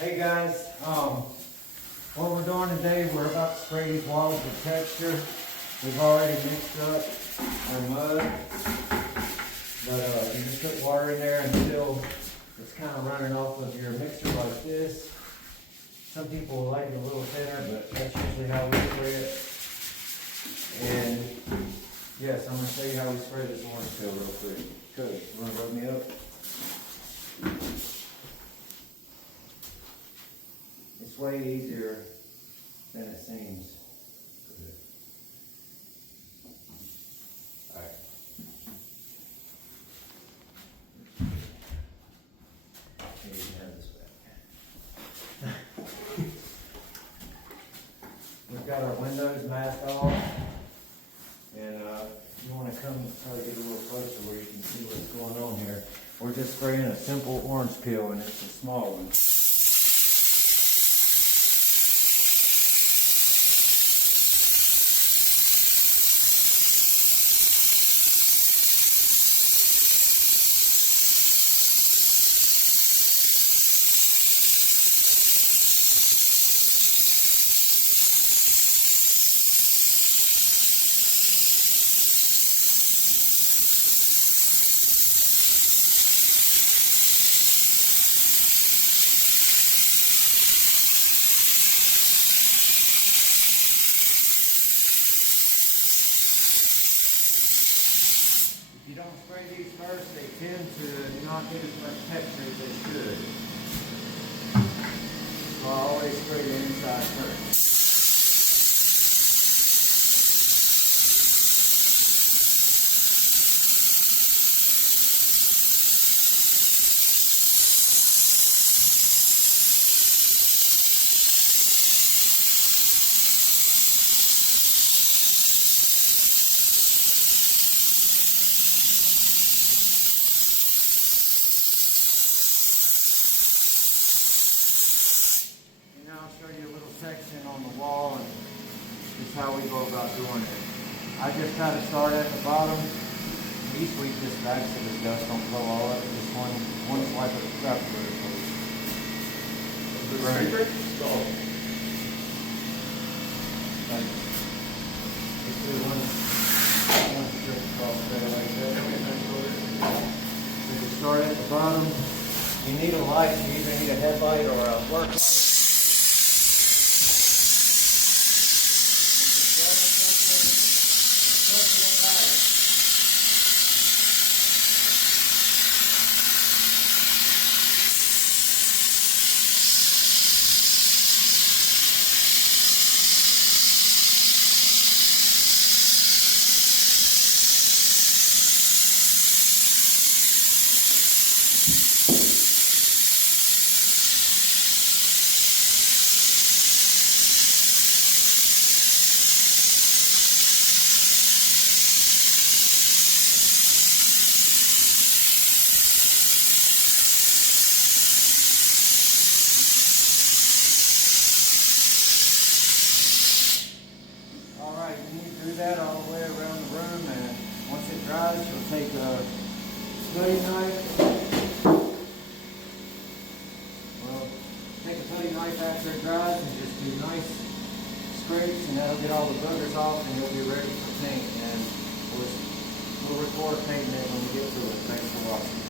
Hey guys, what we're doing today, we're about to spray these walls with texture. We've already mixed up our mud, but you just put water in there until it's kind of running off of your mixer like this. Some people like it a little thinner, but that's usually how we spray it. And yes, I'm going to show you how we spray this orange peel real quick. Good, you want to rub me up? It's way easier than it seems. Good. Alright. Here, you can have this back. We've got our windows masked off, and you want to come try to get a little closer where you can see what's going on here. We're just spraying a simple orange peel, and it's a small one. If you don't spray these first, they tend to not get as much texture as they should. So I always spray the inside first. Now I'll show you a little section on the wall, and this is how we go about doing it. I just kind of start at the bottom. You sweep this back so the dust don't blow all up. Just one swipe of the scrap through. The sweeper? So, like, just do one strip across there like that. So you start at the bottom. You need a light. You either need a headlight or a work light. Alright, you need to do that all the way around the room, and once it dries, you'll take a putty knife. Well, take a putty knife after it dries and just do nice scrapes, and that'll get all the boogers off, and you'll be ready for paint. And we'll record painting it when we get to it. Thanks for watching.